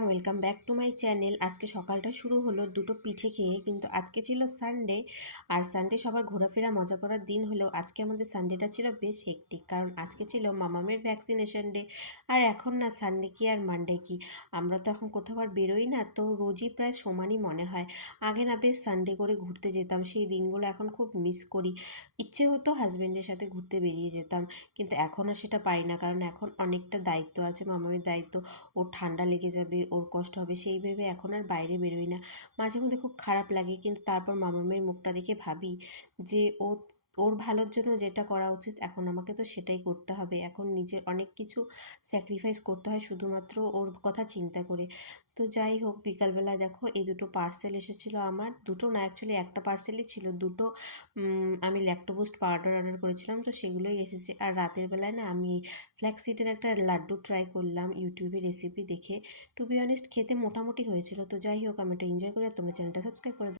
Everyone, welcome back to my channel. আজকে সকালটা শুরু হলো দুটো পিঠে খেয়ে, কিন্তু আজকে ছিল সানডে। আর সানডে সবার ঘোরাফেরা মজা করার দিন হলেও আজকে আমাদের সানডেটা ছিল বেশ হেক্টিক, কারণ আজকে ছিল মামামের ভ্যাকসিনেশন ডে। আর এখন না সানডে কি আর মানডে কি, আমরা তো এখন কোথাও আর বেরোই না, তো রোজই প্রায় সমানই মনে হয়। আগে না বেশ সানডে করে ঘুরতে যেতাম, সেই দিনগুলো এখন খুব মিস করি। ইচ্ছে হতো হাজব্যান্ডের সাথে ঘুরতে বেরিয়ে যেতাম, কিন্তু এখন আর সেটা পারি না, কারণ এখন অনেকটা দায়িত্ব আছে, মামামের দায়িত্ব। ওর ঠান্ডা লেগে যাবে, ওর কষ্ট হবে, সেই ভেবে এখন আর বাইরে বেরোই না। মাঝে মধ্যে খুব খারাপ লাগে, কিন্তু তারপর মামামের মুখটা দেখে ভাবি যে ওর ভালোর জন্য যেটা করা উচিত এখন আমাকে তো সেটাই করতে হবে। এখন নিজের অনেক কিছু স্যাক্রিফাইস করতে হয় শুধুমাত্র ওর কথা চিন্তা করে। তো যাই হোক, বিকালবেলায় দেখো এই দুটো পার্সেল এসেছিলো আমার, দুটো না অ্যাকচুয়ালি একটা পার্সেলই ছিল, দুটো আমি ল্যাক্টোবুস্ট পাউডার অর্ডার করেছিলাম, তো সেগুলোই এসেছে। আর রাতের বেলায় না আমি ফ্ল্যাক্সিডের একটা লাড্ডু ট্রাই করলাম ইউটিউবে রেসিপি দেখে। টু বি অনেস্ট খেতে মোটামুটি হয়েছিল। তো যাই হোক, আমি এটা এনজয় করি, আর তোমরা চ্যানেলটা সাবস্ক্রাইব করে